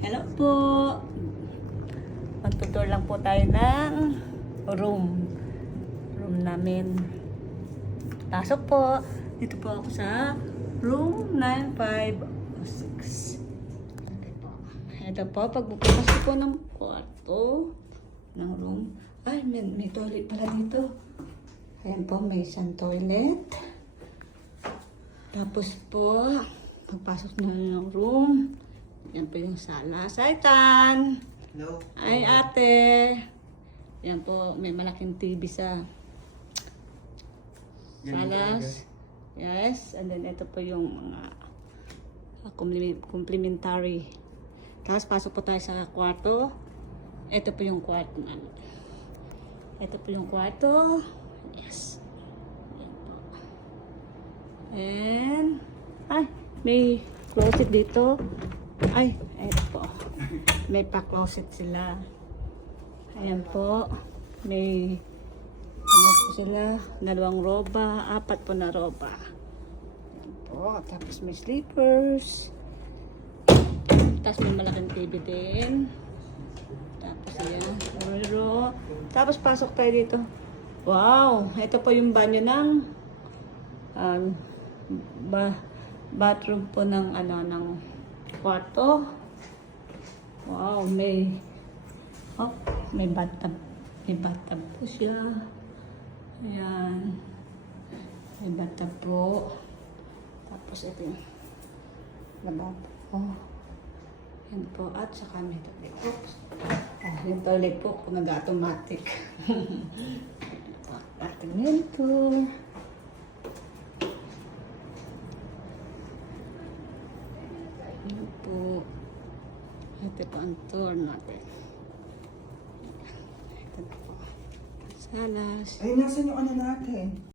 Hello po. Magtutur lang po tayo ng room namin. Pasok po. Dito po ako sa room 9506. Ito po, pagbubukas ko po ng kwarto ng room. Ay, may toilet pala dito. Ayan po, may isang toilet. Tapos po, pagpasok na ng room, yan po yung sala. Saitan! Hello. Ay, ate! Yan po, may malaking TV sa salas. Yes, and then ito po yung mga complimentary. Tapos pasok po tayo sa kwarto. Ito po yung kwarto namin. Ito po yung kwarto. Yes. Ayan po. And, ay, may closet dito. Ay, ito po. May pa-closet sila. Ayan po. May, ano po sila, 2 roba, 4 po na roba. Ayan po. Tapos may slippers. Tapos may malaking TV din. Tapos ayan, mirror. Tapos pasok tayo dito. Wow! Ito po yung banyo ng bathroom po ng ng kwarto. Wow, may bathtub. May bathtub po siya. Ayan. May bathtub po. Tapos ito yung lababo po. Yan po. At saka may toilet. Oops. Yung toilet po kung nag-automatic. Ating yan po. Yan po. Ito po ang tour natin. Ito po. Salas. Ay, nasan yung ano natin?